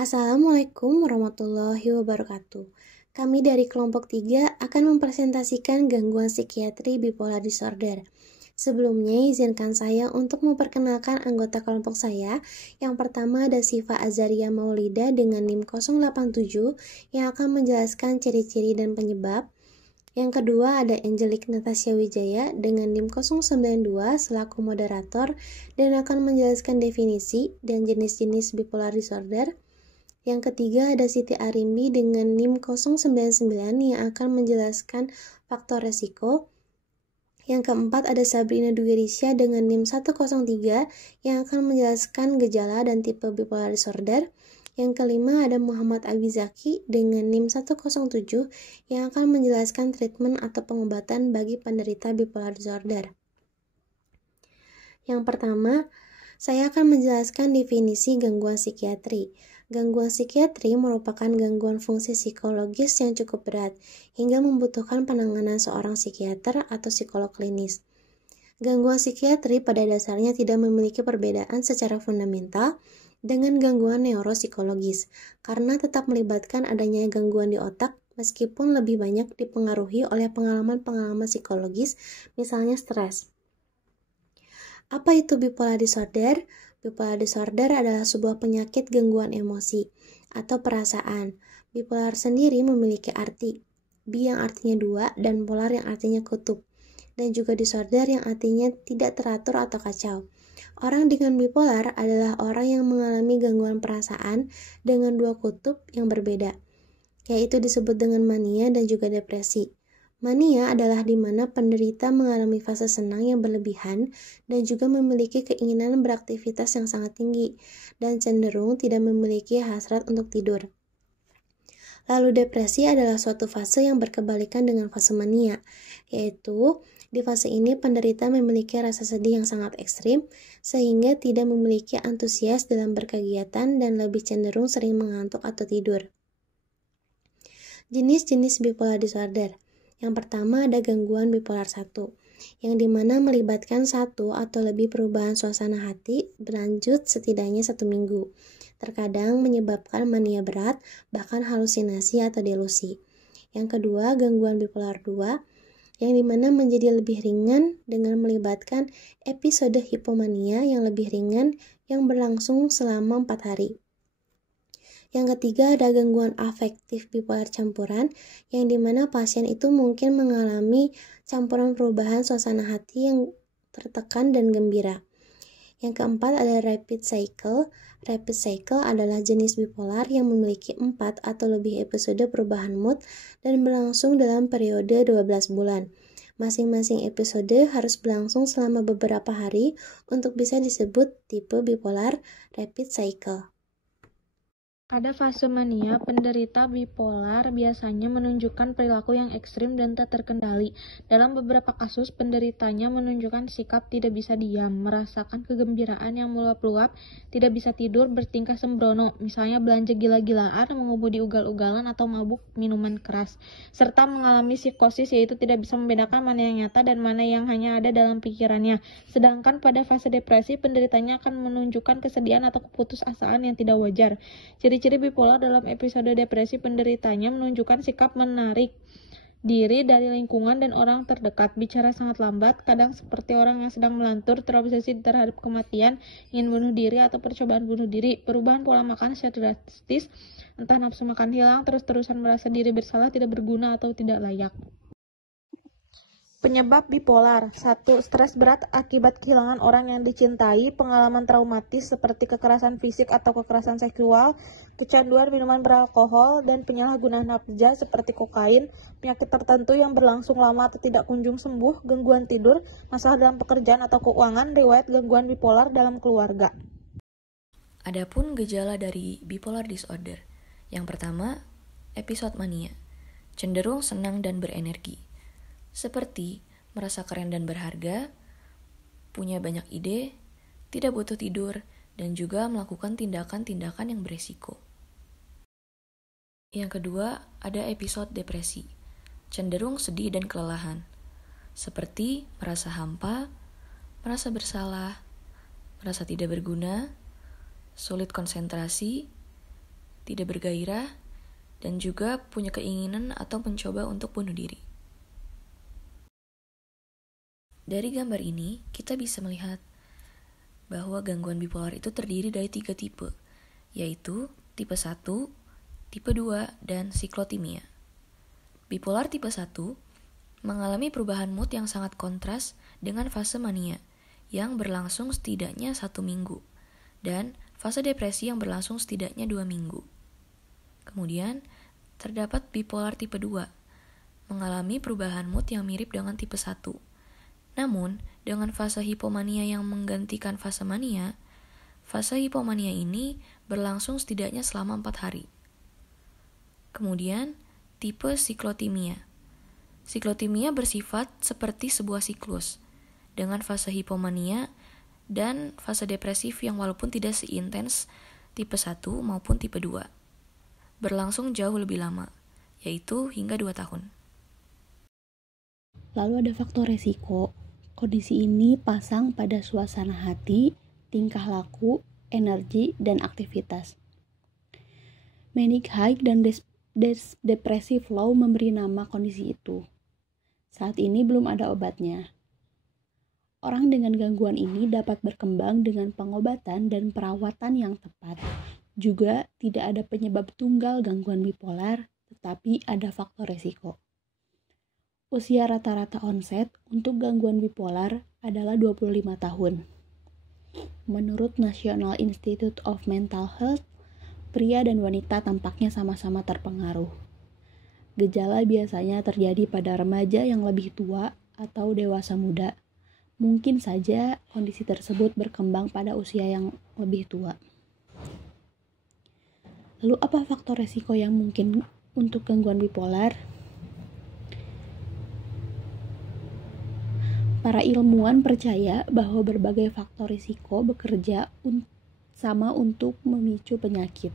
Assalamualaikum warahmatullahi wabarakatuh. Kami dari kelompok 3 akan mempresentasikan gangguan psikiatri bipolar disorder. Sebelumnya, izinkan saya untuk memperkenalkan anggota kelompok saya. Yang pertama ada Siva Azaria Maulida dengan NIM 087 yang akan menjelaskan ciri-ciri dan penyebab. Yang kedua ada Angelic Natasha Wijaya dengan NIM 092 selaku moderator dan akan menjelaskan definisi dan jenis-jenis bipolar disorder. Yang ketiga ada Siti Arimbi dengan NIM 099 yang akan menjelaskan faktor resiko. Yang keempat ada Sabrina Dugirisya dengan NIM 103 yang akan menjelaskan gejala dan tipe bipolar disorder. Yang kelima ada Muhammad Abizaki dengan NIM 107 yang akan menjelaskan treatment atau pengobatan bagi penderita bipolar disorder. Yang pertama, saya akan menjelaskan definisi gangguan psikiatri. Gangguan psikiatri merupakan gangguan fungsi psikologis yang cukup berat, hingga membutuhkan penanganan seorang psikiater atau psikolog klinis. Gangguan psikiatri pada dasarnya tidak memiliki perbedaan secara fundamental dengan gangguan neuropsikologis, karena tetap melibatkan adanya gangguan di otak, meskipun lebih banyak dipengaruhi oleh pengalaman-pengalaman psikologis, misalnya stres. Apa itu bipolar disorder? Bipolar disorder adalah sebuah penyakit gangguan emosi atau perasaan. Bipolar sendiri memiliki arti bi yang artinya dua dan polar yang artinya kutub, dan juga disorder yang artinya tidak teratur atau kacau. Orang dengan bipolar adalah orang yang mengalami gangguan perasaan dengan dua kutub yang berbeda, yaitu disebut dengan mania dan juga depresi. Mania adalah di mana penderita mengalami fase senang yang berlebihan dan juga memiliki keinginan beraktivitas yang sangat tinggi dan cenderung tidak memiliki hasrat untuk tidur. Lalu depresi adalah suatu fase yang berkebalikan dengan fase mania, yaitu di fase ini penderita memiliki rasa sedih yang sangat ekstrim sehingga tidak memiliki antusias dalam berkegiatan dan lebih cenderung sering mengantuk atau tidur. Jenis-jenis bipolar disorder. Yang pertama ada gangguan bipolar 1, yang dimana melibatkan satu atau lebih perubahan suasana hati berlanjut setidaknya 1 minggu. Terkadang menyebabkan mania berat, bahkan halusinasi atau delusi. Yang kedua, gangguan bipolar 2, yang dimana menjadi lebih ringan dengan melibatkan episode hipomania yang lebih ringan yang berlangsung selama 4 hari. Yang ketiga ada gangguan afektif bipolar campuran, yang dimana pasien itu mungkin mengalami campuran perubahan suasana hati yang tertekan dan gembira. Yang keempat ada rapid cycle. Rapid cycle adalah jenis bipolar yang memiliki 4 atau lebih episode perubahan mood dan berlangsung dalam periode 12 bulan. Masing-masing episode harus berlangsung selama beberapa hari untuk bisa disebut tipe bipolar rapid cycle. Pada fase mania, penderita bipolar biasanya menunjukkan perilaku yang ekstrim dan tak terkendali. Dalam beberapa kasus, penderitanya menunjukkan sikap tidak bisa diam, merasakan kegembiraan yang meluap-luap, tidak bisa tidur, bertingkah sembrono, misalnya belanja gila-gilaan, mengemudi ugal-ugalan, atau mabuk minuman keras, serta mengalami psikosis, yaitu tidak bisa membedakan mana yang nyata dan mana yang hanya ada dalam pikirannya. Sedangkan pada fase depresi, penderitanya akan menunjukkan kesedihan atau keputusasaan yang tidak wajar. Ciri-ciri bipolar dalam episode depresi, penderitanya menunjukkan sikap menarik diri dari lingkungan dan orang terdekat, bicara sangat lambat, kadang seperti orang yang sedang melantur, terobsesi terhadap kematian, ingin bunuh diri atau percobaan bunuh diri, perubahan pola makan secara drastis, entah nafsu makan hilang, terus-terusan merasa diri bersalah, tidak berguna atau tidak layak. Penyebab bipolar. 1. Stres berat akibat kehilangan orang yang dicintai, pengalaman traumatis seperti kekerasan fisik atau kekerasan seksual, kecanduan minuman beralkohol, dan penyalahgunaan narkoba seperti kokain, penyakit tertentu yang berlangsung lama atau tidak kunjung sembuh, gangguan tidur, masalah dalam pekerjaan atau keuangan, riwayat gangguan bipolar dalam keluarga. Adapun gejala dari bipolar disorder. Yang pertama, episode mania. Cenderung senang dan berenergi. Seperti merasa keren dan berharga, punya banyak ide, tidak butuh tidur, dan juga melakukan tindakan-tindakan yang beresiko. Yang kedua, ada episode depresi. Cenderung sedih dan kelelahan. Seperti merasa hampa, merasa bersalah, merasa tidak berguna, sulit konsentrasi, tidak bergairah, dan juga punya keinginan atau mencoba untuk bunuh diri. Dari gambar ini, kita bisa melihat bahwa gangguan bipolar itu terdiri dari 3 tipe, yaitu tipe 1, tipe 2, dan siklotimia. Bipolar tipe 1 mengalami perubahan mood yang sangat kontras dengan fase mania, yang berlangsung setidaknya 1 minggu, dan fase depresi yang berlangsung setidaknya 2 minggu. Kemudian, terdapat bipolar tipe 2, mengalami perubahan mood yang mirip dengan tipe 1. Namun, dengan fase hipomania yang menggantikan fase mania, fase hipomania ini berlangsung setidaknya selama 4 hari. Kemudian, tipe siklotimia. Siklotimia bersifat seperti sebuah siklus, dengan fase hipomania dan fase depresif yang walaupun tidak seintens tipe 1 maupun tipe 2, berlangsung jauh lebih lama, yaitu hingga 2 tahun. Lalu ada faktor resiko. Kondisi ini pasang pada suasana hati, tingkah laku, energi, dan aktivitas. Manic high dan depressive low memberi nama kondisi itu. Saat ini belum ada obatnya. Orang dengan gangguan ini dapat berkembang dengan pengobatan dan perawatan yang tepat. Juga tidak ada penyebab tunggal gangguan bipolar, tetapi ada faktor resiko. Usia rata-rata onset untuk gangguan bipolar adalah 25 tahun. Menurut National Institute of Mental Health, pria dan wanita tampaknya sama-sama terpengaruh. Gejala biasanya terjadi pada remaja yang lebih tua atau dewasa muda. Mungkin saja kondisi tersebut berkembang pada usia yang lebih tua. Lalu apa faktor resiko yang mungkin untuk gangguan bipolar? Para ilmuwan percaya bahwa berbagai faktor risiko bekerja sama untuk memicu penyakit.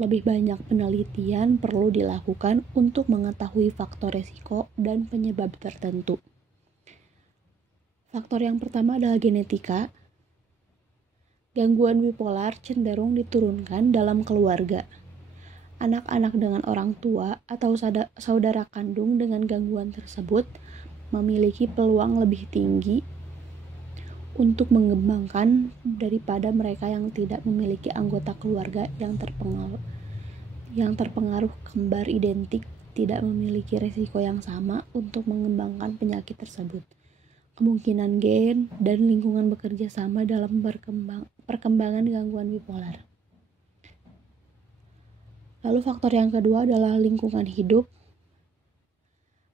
Lebih banyak penelitian perlu dilakukan untuk mengetahui faktor risiko dan penyebab tertentu. Faktor yang pertama adalah genetika. Gangguan bipolar cenderung diturunkan dalam keluarga. Anak-anak dengan orang tua atau saudara kandung dengan gangguan tersebut memiliki peluang lebih tinggi untuk mengembangkan daripada mereka yang tidak memiliki anggota keluarga yang terpengaruh kembar identik tidak memiliki risiko yang sama untuk mengembangkan penyakit tersebut. Kemungkinan gen dan lingkungan bekerja sama dalam perkembangan gangguan bipolar. Lalu faktor yang kedua adalah lingkungan hidup.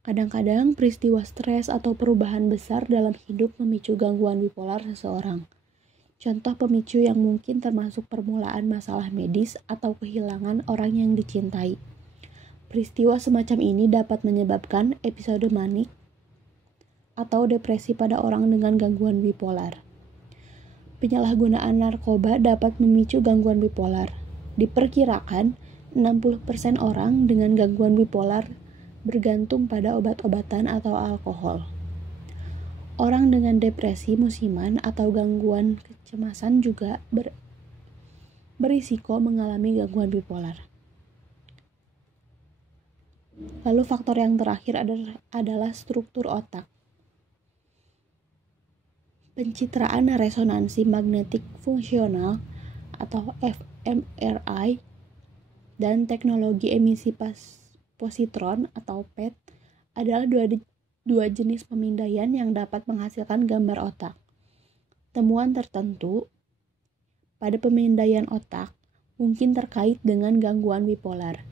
Kadang-kadang peristiwa stres atau perubahan besar dalam hidup memicu gangguan bipolar seseorang. Contoh pemicu yang mungkin termasuk permulaan masalah medis atau kehilangan orang yang dicintai. Peristiwa semacam ini dapat menyebabkan episode manik atau depresi pada orang dengan gangguan bipolar. Penyalahgunaan narkoba dapat memicu gangguan bipolar. Diperkirakan 60% orang dengan gangguan bipolar bergantung pada obat-obatan atau alkohol. Orang dengan depresi musiman atau gangguan kecemasan juga berisiko mengalami gangguan bipolar. Lalu faktor yang terakhir adalah struktur otak. Pencitraan resonansi magnetik fungsional atau fMRI dan teknologi emisi positron atau PET adalah dua jenis pemindaian yang dapat menghasilkan gambar otak. Temuan tertentu pada pemindaian otak mungkin terkait dengan gangguan bipolar.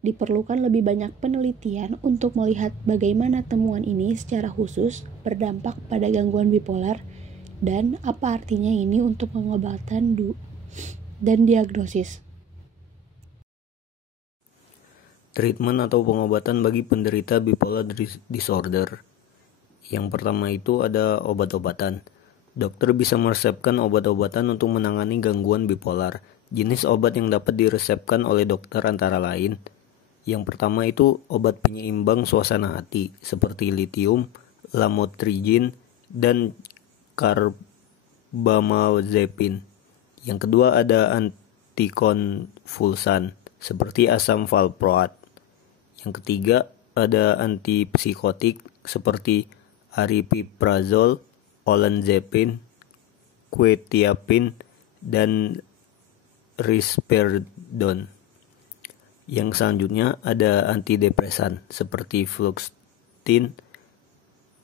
Diperlukan lebih banyak penelitian untuk melihat bagaimana temuan ini secara khusus berdampak pada gangguan bipolar dan apa artinya ini untuk pengobatan dan diagnosis. Treatment atau pengobatan bagi penderita bipolar disorder. Yang pertama itu ada obat-obatan. Dokter bisa meresepkan obat-obatan untuk menangani gangguan bipolar. Jenis obat yang dapat diresepkan oleh dokter antara lain. Yang pertama itu obat penyeimbang suasana hati seperti lithium, lamotrigine, dan carbamazepine. Yang kedua ada antikonvulsif antikonvulsan seperti asam valproat. Yang ketiga, ada antipsikotik seperti aripiprazol, olanzapine, quetiapine, dan risperidone. Yang selanjutnya ada antidepresan seperti fluoxetine,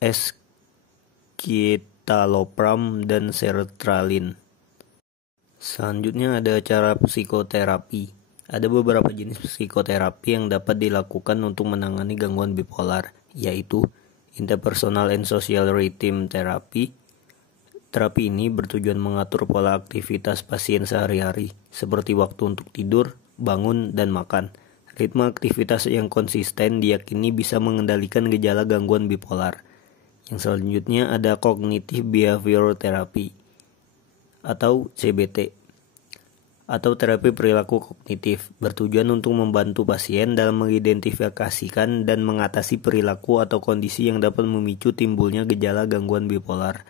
escitalopram, dan sertralin. Selanjutnya ada cara psikoterapi. Ada beberapa jenis psikoterapi yang dapat dilakukan untuk menangani gangguan bipolar, yaitu interpersonal and social rhythm therapy. Terapi ini bertujuan mengatur pola aktivitas pasien sehari-hari, seperti waktu untuk tidur, bangun, dan makan. Ritme aktivitas yang konsisten diyakini bisa mengendalikan gejala gangguan bipolar. Yang selanjutnya ada cognitive behavioral therapy atau CBT, atau terapi perilaku kognitif, bertujuan untuk membantu pasien dalam mengidentifikasikan dan mengatasi perilaku atau kondisi yang dapat memicu timbulnya gejala gangguan bipolar.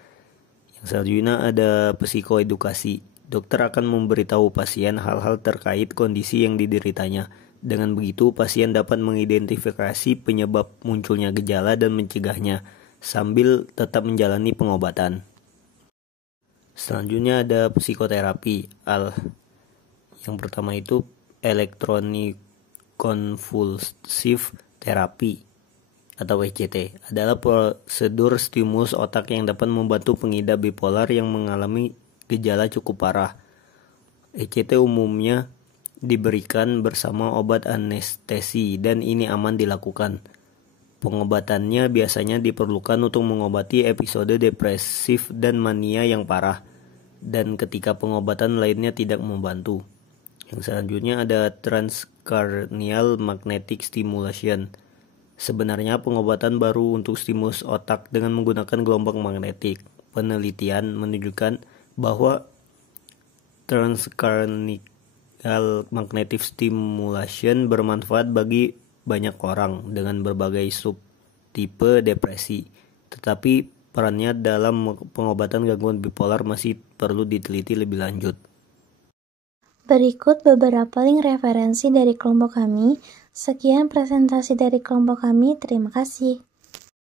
Yang selanjutnya ada psikoedukasi. Dokter akan memberitahu pasien hal-hal terkait kondisi yang dideritanya. Dengan begitu, pasien dapat mengidentifikasi penyebab munculnya gejala dan mencegahnya, sambil tetap menjalani pengobatan. Selanjutnya ada psikoterapi. Yang pertama itu electronic convulsive therapy atau ECT, adalah prosedur stimulus otak yang dapat membantu pengidap bipolar yang mengalami gejala cukup parah. ECT umumnya diberikan bersama obat anestesi dan ini aman dilakukan. Pengobatannya biasanya diperlukan untuk mengobati episode depresif dan mania yang parah, dan ketika pengobatan lainnya tidak membantu. Yang selanjutnya ada transcranial magnetic stimulation. Sebenarnya pengobatan baru untuk stimulus otak dengan menggunakan gelombang magnetik. Penelitian menunjukkan bahwa transcranial magnetic stimulation bermanfaat bagi banyak orang dengan berbagai subtipe depresi. Tetapi perannya dalam pengobatan gangguan bipolar masih perlu diteliti lebih lanjut. Berikut beberapa link referensi dari kelompok kami. Sekian presentasi dari kelompok kami. Terima kasih.